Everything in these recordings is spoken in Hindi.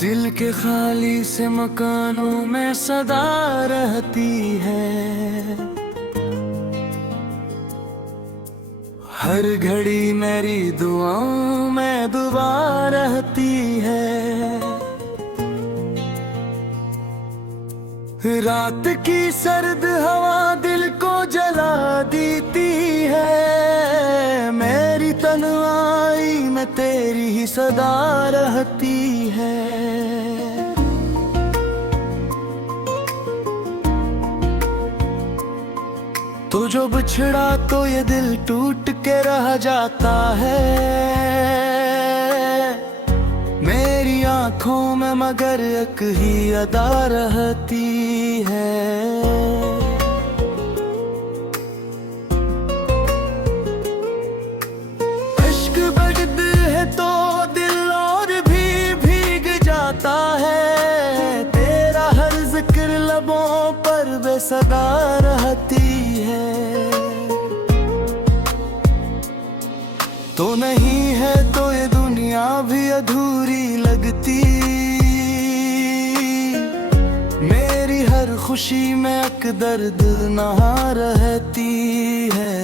दिल के खाली से मकानों में सदा रहती है। हर घड़ी मेरी दुआओं में दुआ रहती है। रात की सर्द हवा दिल को जला देती है। मेरी तन्हाई में तेरी ही सदा रहती है। तो जो बिछड़ा तो ये दिल टूट के रह जाता है। मेरी आंखों में मगर एक ही अदा रहती है। इश्क बढ़ते है तो दिल और भी भीग जाता है। तेरा हर जिक्र लबों पर बेसदा रहती है। तो नहीं है तो ये दुनिया भी अधूरी लगती। मेरी हर खुशी में एक दर्द नहा रहती है।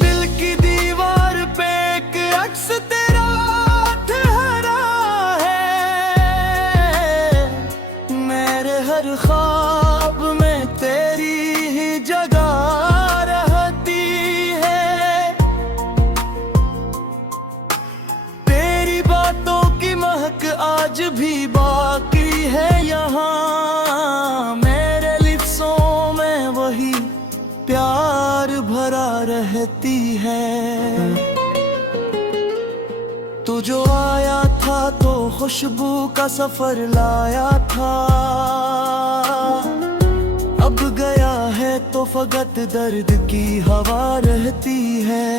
दिल की दीवार पे एक अक्स तेरा ठहरा है। मेरे हर ख्वाब में तेरी ही जगह रहती है। तेरी बातों की महक आज भी बाकी है यहाँ। मेरे लिप्सों में वही प्यार भरा रहती है। तू जो आया था तो खुशबू का सफर लाया था। अब गया है तो फकत दर्द की हवा रहती है।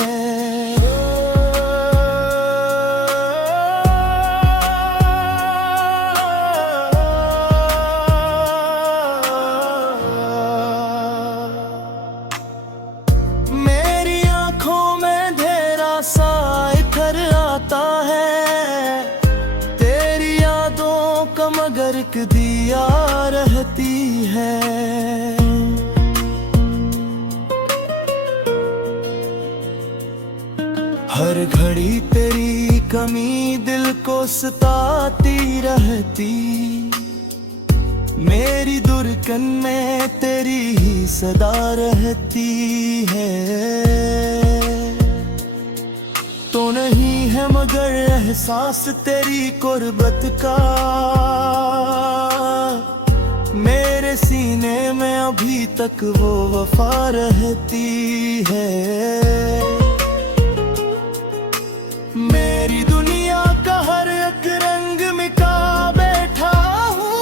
मेरी आंखों में अंधेरा सा इधर आता है। तेरी यादों का मगर एक दिया रहती है। हर घड़ी तेरी कमी दिल को सताती रहती। मेरी दुर्गन में तेरी ही सदा रहती है। तो नहीं है मगर एहसास तेरी कुर्बत का। मेरे सीने में अभी तक वो वफा रहती है। मेरी दुनिया का हर एक रंग मिटा बैठा हूँ।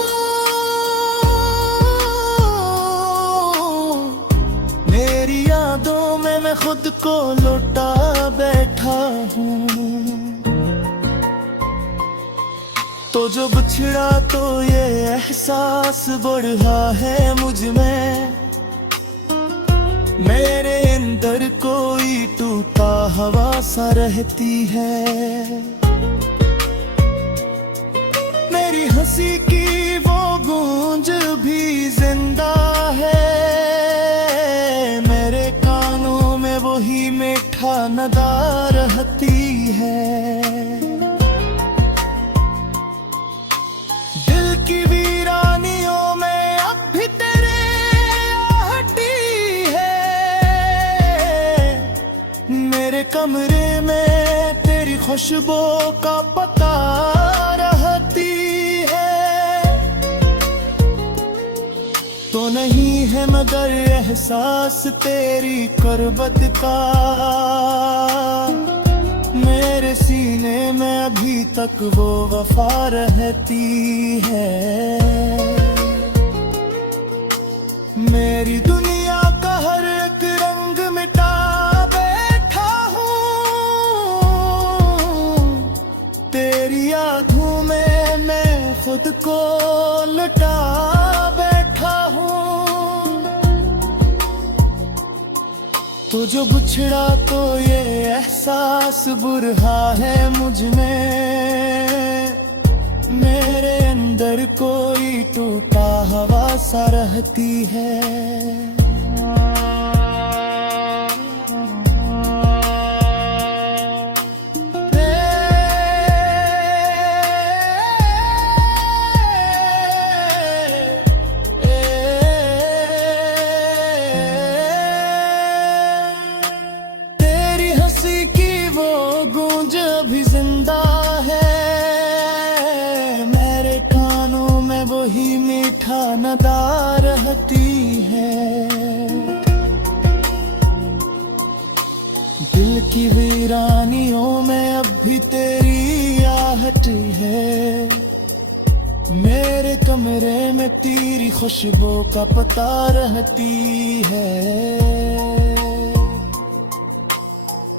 मेरी यादों में मैं खुद को लौटा बैठा हूँ। तो जो बिछड़ा तो ये एहसास बढ़ा है मुझ में। मेरे अंदर कोई टूटा हवा सा रहती है। मेरी हंसी की वो गूंज भी जिंदा है। मेरे कानों में वही मीठा नदा रहती है। दिल की वीरानियों में अब भी तेरे आहटी है। मेरे कमरे में तेरी खुशबू का पता रहती है। तो नहीं है मगर एहसास तेरी कुर्बत का। मेरे सीने में अभी तक वो वफा रहती है। मेरी दुनिया का हर एक रंग मिटा बैठा हूँ। तेरी यादों में मैं खुद को लुटा बैठा हूँ। तो जो बिछड़ा तो ये एहसास बुरहा है मुझ में, मेरे अंदर कोई टूटा हवा सा रहती है। भी जिंदा है मेरे कानों में, वही मीठा नदा रहती है। दिल की वीरानियों में अब भी तेरी आहट है, मेरे कमरे में तेरी खुशबू का पता रहती है।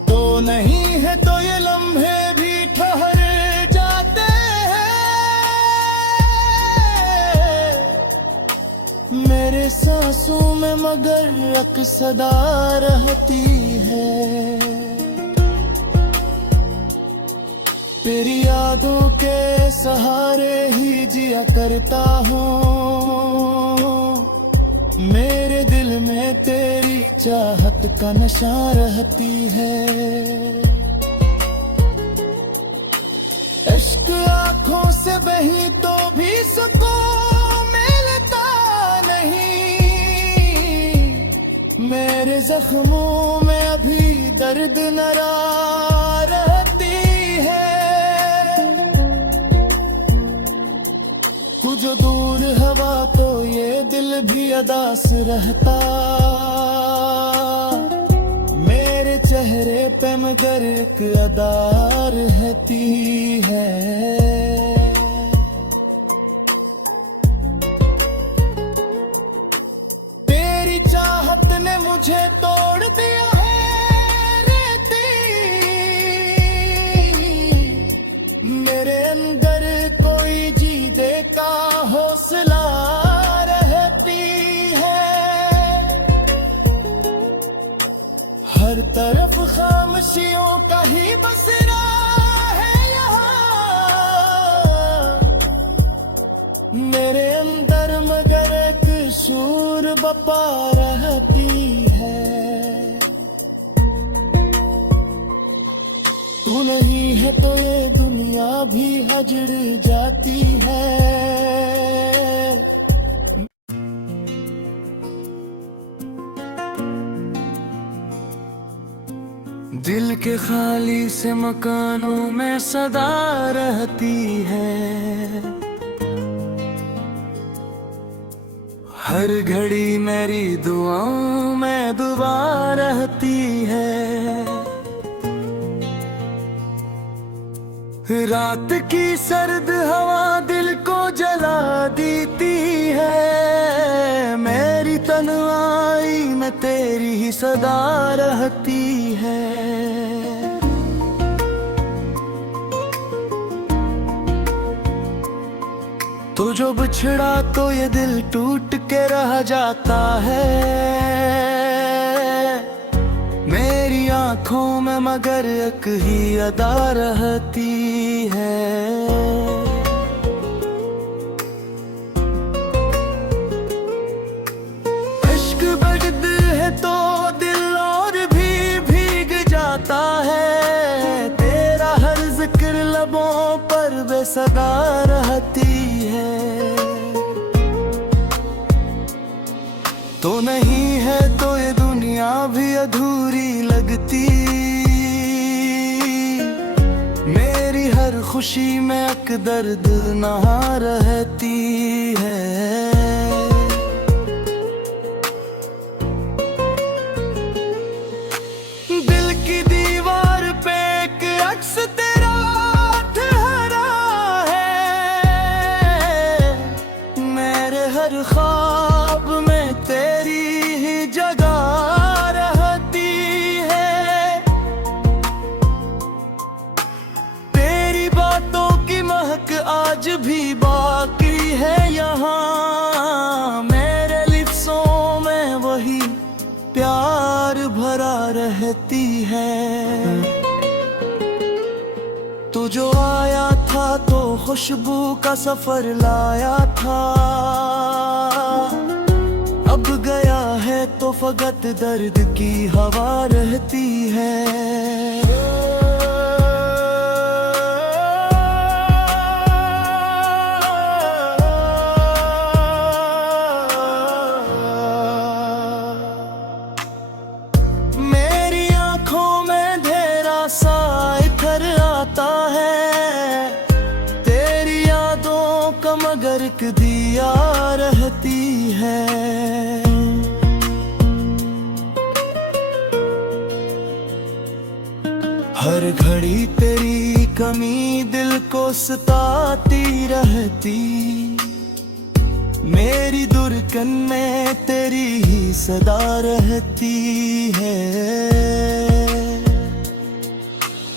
तो नहीं है तो ये लम्हे भी ठहर जाते हैं मेरे सांसों में, मगर अक्सदा रहती है। तेरी यादों के सहारे ही जिया करता हूँ, मेरे दिल में तेरी चाहत का नशा रहती है। इश्क आँखों से बही तो भी सुकून मिलता नहीं, मेरे जख्मों में अभी दर्द नरा रहती है। जो दूर हवा तो ये दिल भी अदास रहता, मेरे चेहरे पे मगर एक अदा रहती है। तेरी चाहत ने मुझे तोड़ दिया है रेती, मेरे अंदर कोई जीने का हौसला रहती है। हर तरफ खामोशियों का ही बसेरा है यहाँ, मेरे अंदर मगर एक शूर बपा रहती है। तू नहीं है तो ये दुनिया भी हजर जाती है। दिल के खाली से मकानों में सदा रहती है, हर घड़ी मेरी दुआओं में दुआ रहती है। रात की सर्द हवा दिल को जला देती है, मेरी तन्हाई में तेरी ही सदा रहती है। तो जो बिछड़ा तो ये दिल टूट के रह जाता है, मेरी आंखों में मगर एक ही अदा रहती है। इश्क बर्द है तो दिल और भी भीग जाता है, तेरा हर जिक्र लबों पर बेसदा रहती है। तो नहीं है तो ये दुनिया भी अधूरी लगती, मेरी हर खुशी में एक दर्द नहा रहती है। दिल की दीवार पे एक अक्स तेरा ठहरा है, मेरे हर ख्वाब में तेरी ही जगह रहती है। तेरी बातों की महक आज भी बाकी है यहाँ, मेरे लिप्सों में वही प्यार भरा रहती है। तू जो आया था तो खुशबू का सफर लाया था, अब गया है तो फकत दर्द की हवा रहती है। मेरी आंखों में अंधेरा सा इधर आता है, तेरी यादों का मगर एक दिया रहती है। हर घड़ी तेरी कमी दिल को सताती रहती, मेरी धड़कन में तेरी ही सदा रहती है।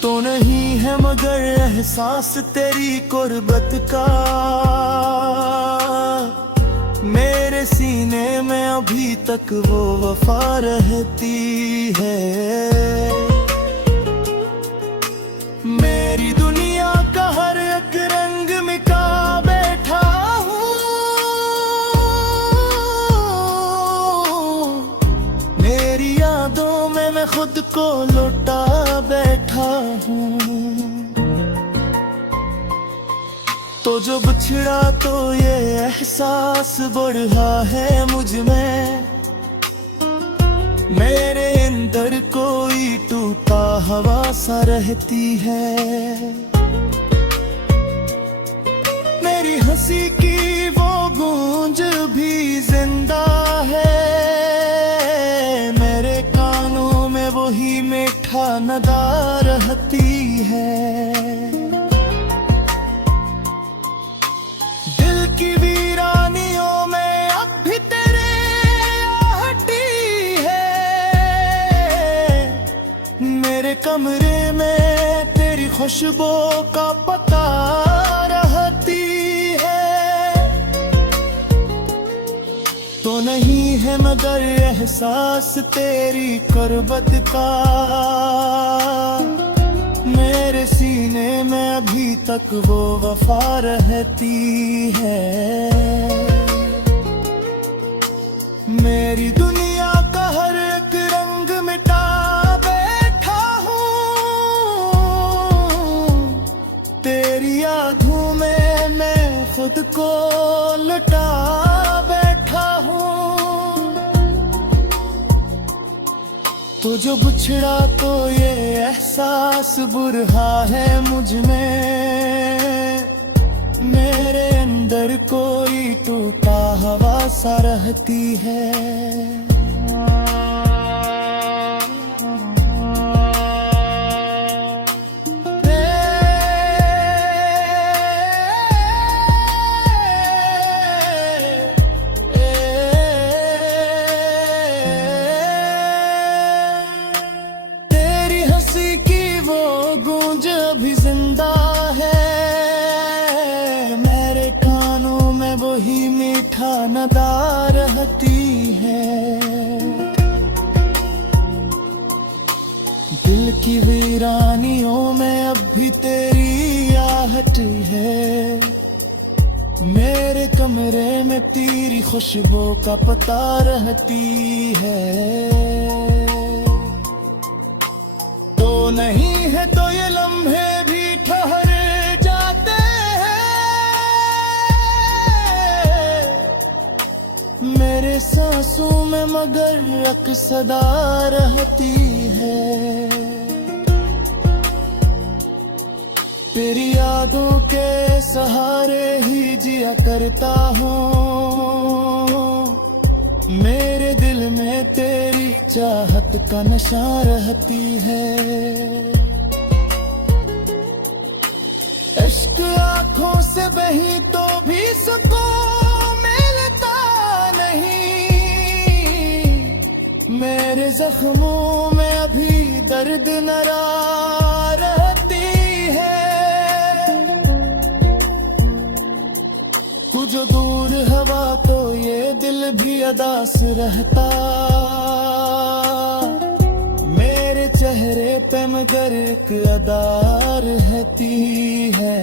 तो नहीं है मगर एहसास तेरी कुर्बत का, मेरे सीने में अभी तक वो वफा रहती है। मेरी दुनिया का हर एक रंग मिटा बैठा हूँ, मेरी यादों में मैं खुद को लुटा बैठा हूँ। तो जो बिछड़ा तो ये एहसास बढ़ा है मुझ में, मेरे अंदर कोई टूटा हवा सा रहती है। मेरी हंसी की वो गूंज भी जिंदा है, मेरे कानों में वही मीठा नदा रहती है। दिल की वीरानियों में अब भी तेरे आहटी है, मेरे कमरे में तेरी खुशबू का पता रहती है। तो नहीं है मगर एहसास तेरी कुर्बत का, मेरे सीने में अभी तक वो वफा रहती है। मेरी दुनिया का हर एक रंग मिटा बैठा हूँ, तेरी यादों में मैं खुद को लुटा बैठा हूँ। तो जो बिछड़ा तो ये एहसास बुरा है मुझ में, मेरे अंदर कोई टूटा हवा सा रहती है। भी जिंदा है, मेरे कानों में वही मीठा नदा रहती है। दिल की वीरानियों में अब भी तेरी आहट है, मेरे कमरे में तेरी खुशबू का पता रहती है। तो नहीं है तो ये लम्हे भी ठहर जाते हैं, मेरे सांसों में मगर एक सदा रहती है। तेरी यादों के सहारे ही जिया करता हूँ, मेरे दिल में तेरी चाहत का नशा रहती है। इश्क आँखों से बही तो भी सुकून मिलता नहीं, मेरे जख्मों में अभी दर्द नरा रहती है। जो दूर हवा तो ये दिल भी अदास रहता, मेरे चेहरे पे मगर एक अदा रहती है।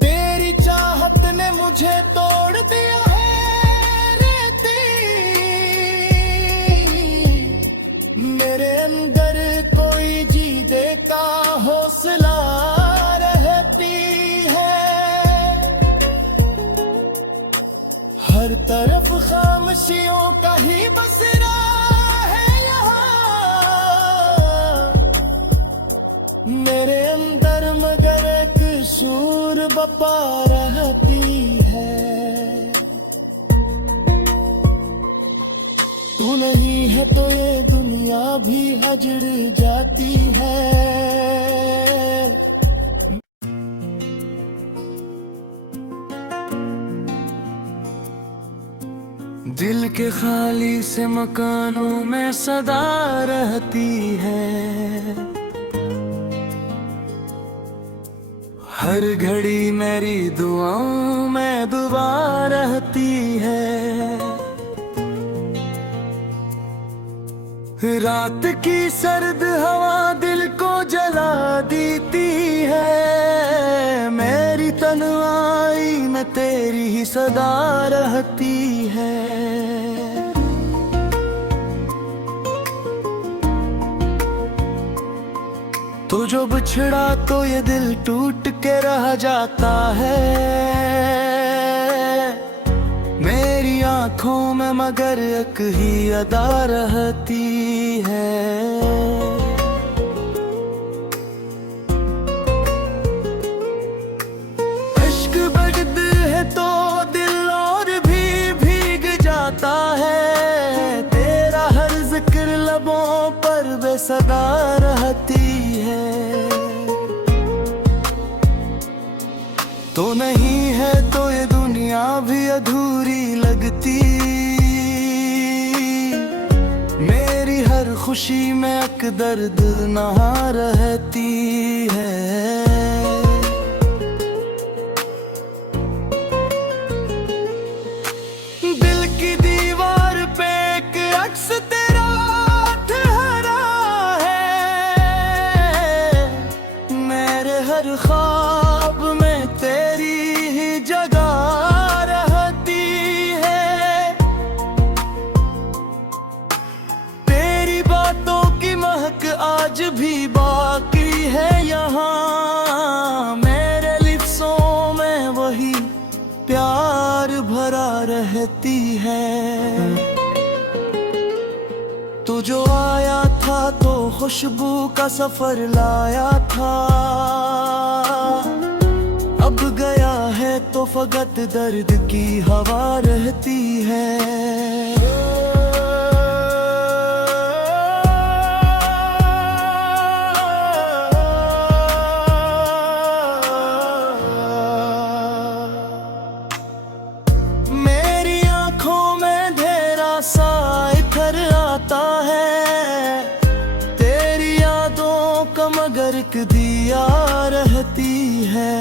तेरी चाहत ने मुझे तोड़ दिया है रेती, मेरे अंदर कोई जीने का हौसला रहती है। हर तरफ खामोशियों का ही बसेरा है यहाँ, मेरे अंदर मगर एक शूर बपा रहती है। तू नहीं है तो ये दुनिया भी हजर जाती है। दिल के खाली से मकानों में सदा रहती है। हर घड़ी मेरी दुआओं में दुआ रहती है। रात की सर्द हवा दिल को जला देती है। मेरी तन्हाई में तेरी ही सदा रहती है। तो जो बिछड़ा तो ये दिल टूट के रह जाता है। मेरी आंखों में मगर एक ही अदा रहती है। इश्क बर्द है तो दिल और भी भीग जाता है। तेरा हर जिक्र लबों पर बेसदा रहती है। तो नहीं है तो ये दुनिया भी अधूरी लगती। मेरी हर खुशी में एक दर्द नहा रहती है। दिल की दीवार पे एक अक्स तेरा ठहरा है। मेरे हर ख्वाब में तेरी ही जगह रहती है। तेरी बातों की महक आज भी बाकी है यहाँ। मेरे लिप्सों में वही प्यार भरा रहती है। तू जो आया था तो खुशबू का सफर लाया था। अब गया है तो फकत दर्द की हवा रहती है। मेरी आंखों में अंधेरा सा इधर आता है। तेरी यादों का मगर एक दिया रहती है।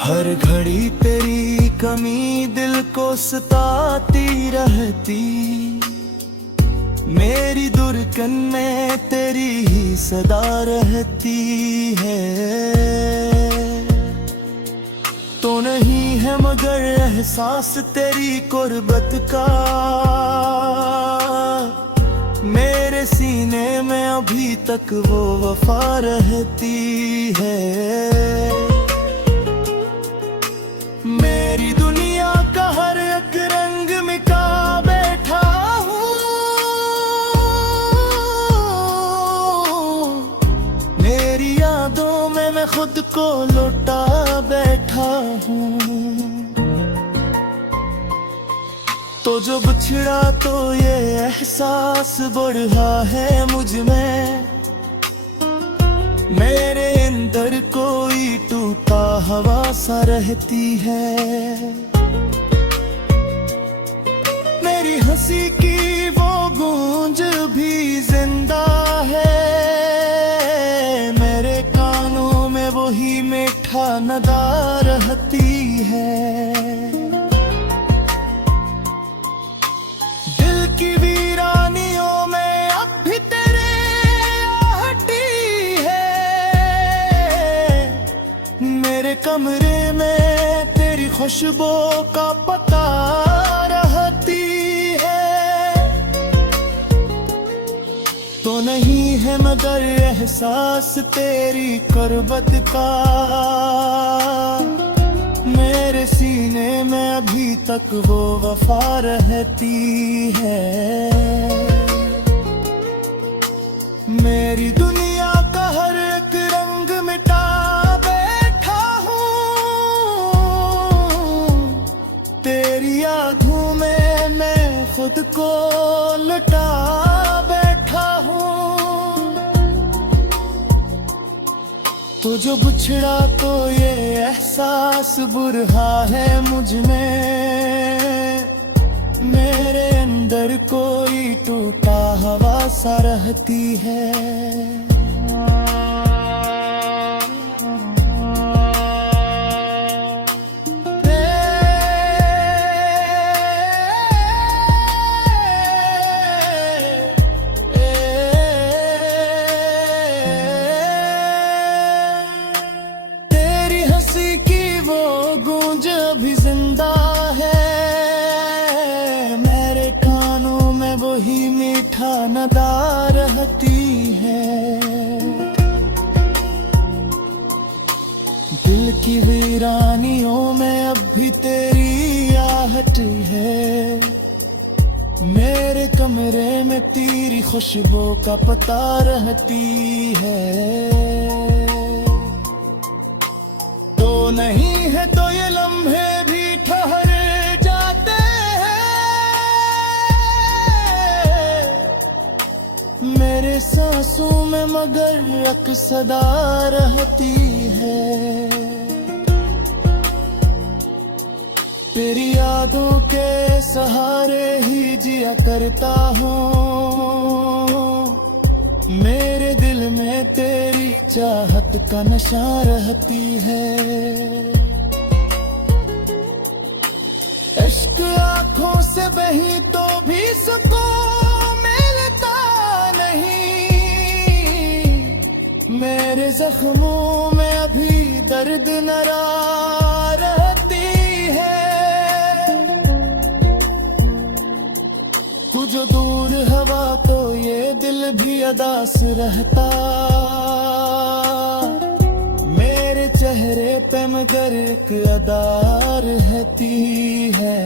हर घड़ी तेरी कमी दिल को सताती रहती। मेरी धड़कन में तेरी ही सदा रहती है। तो नहीं है मगर एहसास तेरी कुर्बत का। मेरे सीने में अभी तक वो वफा रहती है। मेरी दुनिया का हर एक रंग मिटा बैठा हूँ। मेरी यादों में मैं खुद को लौटा बैठा हूँ। तो जो बिछड़ा तो ये एहसास बढ़ा है मुझ में। मेरे अंदर कोई टूटा हवा सा रहती है। मेरी हंसी की वो गूंज भी जिंदा है। मेरे कानों में वही मीठा है। दिल की वीरानियों में अब भी तेरे आहटी है। मेरे कमरे में तेरी खुशबू का पता रहती है। तो नहीं है मगर एहसास तेरी कुर्बत का, मेरे सीने में अभी तक वो वफा रहती है। मेरी दुनिया का हर एक रंग मिटा बैठा हूँ, तेरी आँखों में मैं खुद को लुटा बैठा हूँ। तो जो बिछड़ा तो ये एहसास बुरहा है मुझ में, मेरे अंदर कोई टूटा हवा सा रहती है। भी जिंदा है मेरे कानों में, वही मीठा नदा रहती है। दिल की वीरानियों में अब भी तेरी आहट है। मेरे कमरे में तेरी खुशबू का पता रहती है। तो नहीं है तो ये लम्हे भी ठहर जाते हैं मेरे सांसों में, मगर एक सदा रहती है। तेरी यादों के सहारे ही जिया करता हूँ, मेरे दिल में तेरी चाहत का नशा रहती है। इश्क आँखों से बही तो भी सुकून मिलता नहीं, मेरे जख्मों में अभी दर्द नरा रहती है। तू जो दूर हवा तो ये दिल भी अदास रहता, मेरे चेहरे पे मगर एक अदा रहती है।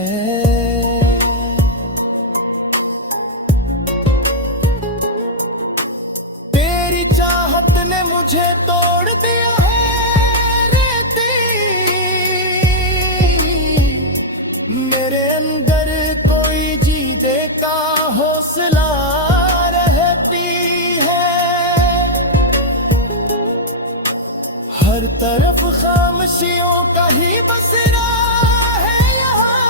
तेरी चाहत ने मुझे तोड़ दिया है रेती, मेरे अंदर कोई जीने का हौसला रहती है। हर तरफ खामोशियों का ही बसरा है यहाँ,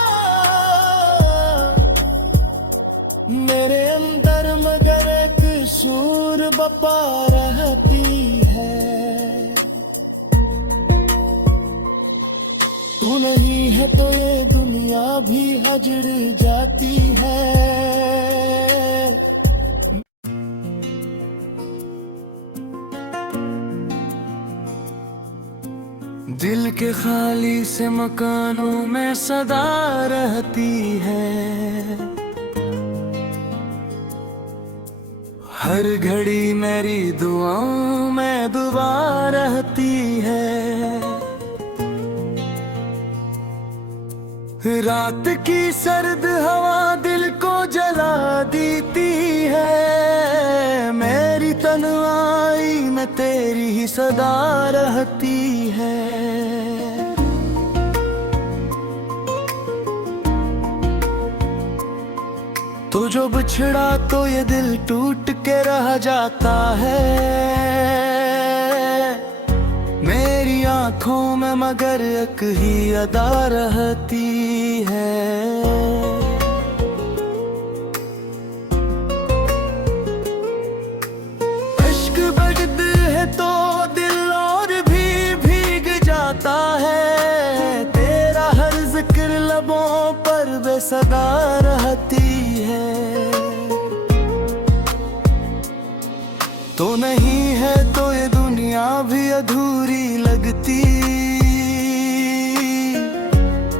मेरे अंदर मगर एक शूर बपा रहती है। तू नहीं है तो ये दुनिया भी हजर जाती है। दिल के खाली से मकानों में सदा रहती है। हर घड़ी मेरी दुआओं में दुआ रहती है। रात की सर्द हवा दिल को जला देती है, मेरी तन्हाई में तेरी ही सदा रहती है। तो जो बिछड़ा तो ये दिल टूट के रह जाता है, मेरी आँखों में मगर एक ही अदा रहती है। इश्क बढ़ती है तो दिल और भी भीग जाता है, तेरा सदा रहती है। तो नहीं है तो ये दुनिया भी अधूरी लगती,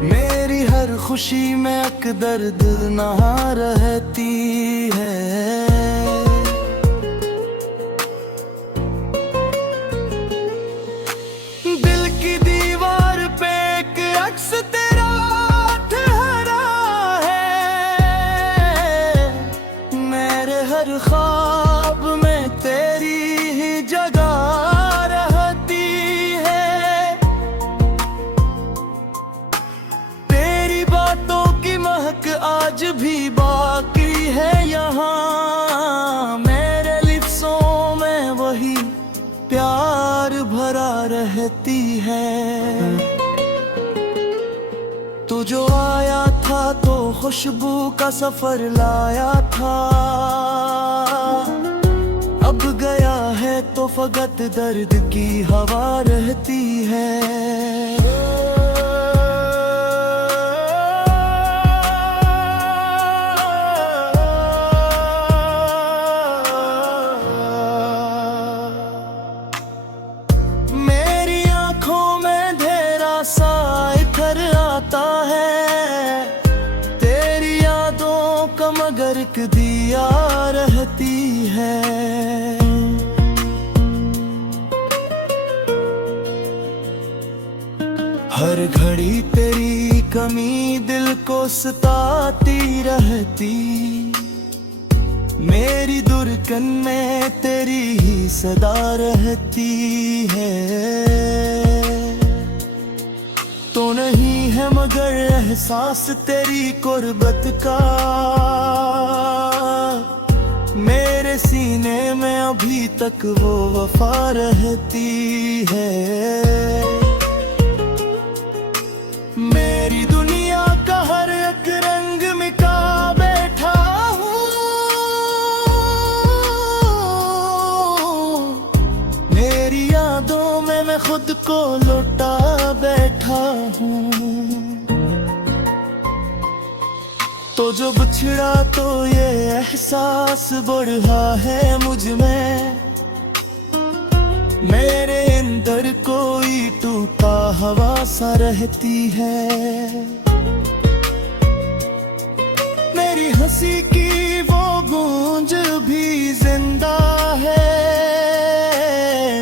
मेरी हर खुशी में एक दर्द नहा रहती है। दिल की दीवार पे एक अक्स तेरा ठहरा है, मेरे हर ख्वाब में तेरी ही जगह रहती है। तेरी बातों की महक आज भी बाकी है यहाँ, मेरे लिप्सों में वही प्यार भरा रहती है। तू जो आया था तो खुशबू का सफर लाया था, अब गया है तो फकत दर्द की हवा रहती है। मेरी आंखों में अंधेरा सा इधर आता है, तेरी यादों का मगर एक दिया रहती है। हर घड़ी तेरी कमी दिल को सताती रहती, मेरी धड़कन में तेरी ही सदा रहती है। तो नहीं है मगर एहसास तेरी कुर्बत का, मेरे सीने में अभी तक वो वफा रहती है। मेरी दुनिया का हर एक रंग मिटा बैठा हूँ, मेरी यादों में मैं खुद को लुटा बैठा हूँ। तो जो बिछड़ा तो ये एहसास बढ़ा है मुझ में, मेरे अंदर कोई टूटा हवा सा रहती है। मेरी हंसी की वो गूंज भी जिंदा है,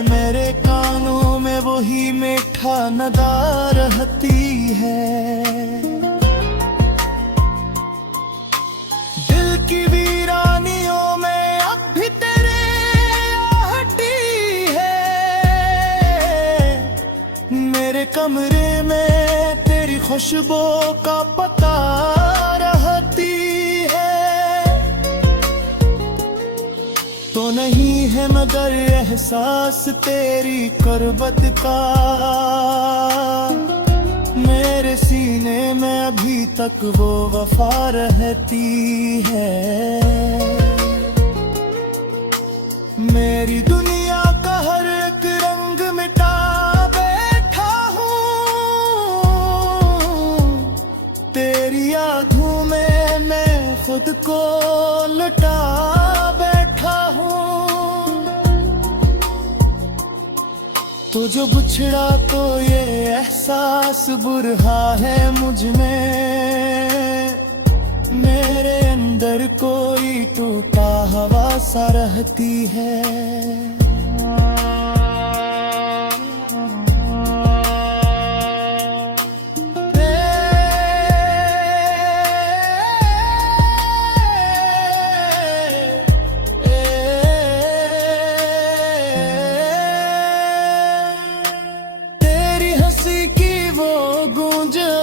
मेरे कानों में वही मीठा नदा रहती है। दिल की वीरानियों में अब भी तेरे आहटी है, मेरे कमरे में तेरी खुशबू का पता रहती है। तो नहीं है मगर एहसास तेरी कुर्बत का, मेरे सीने में अभी तक वो वफा रहती है। मेरी दुनिया का हर एक रंग मिटा बैठा हूँ, तेरी यादों में मैं खुद को लुटा बैठा हूँ। तो जो बिछड़ा तो ये एहसास बुरा है मुझ में, मेरे अंदर कोई टूटा हवा सा रहती है।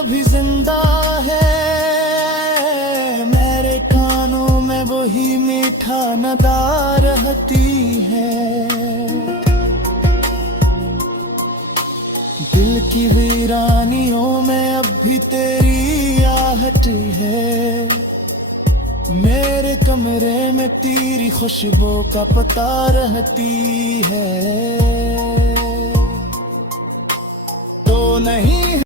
भी जिंदा है, मेरे कानों में वही मीठा नदा रहती है। दिल की वीरानियों में अब भी तेरी आहट है, मेरे कमरे में तेरी खुशबू का पता रहती है। तो नहीं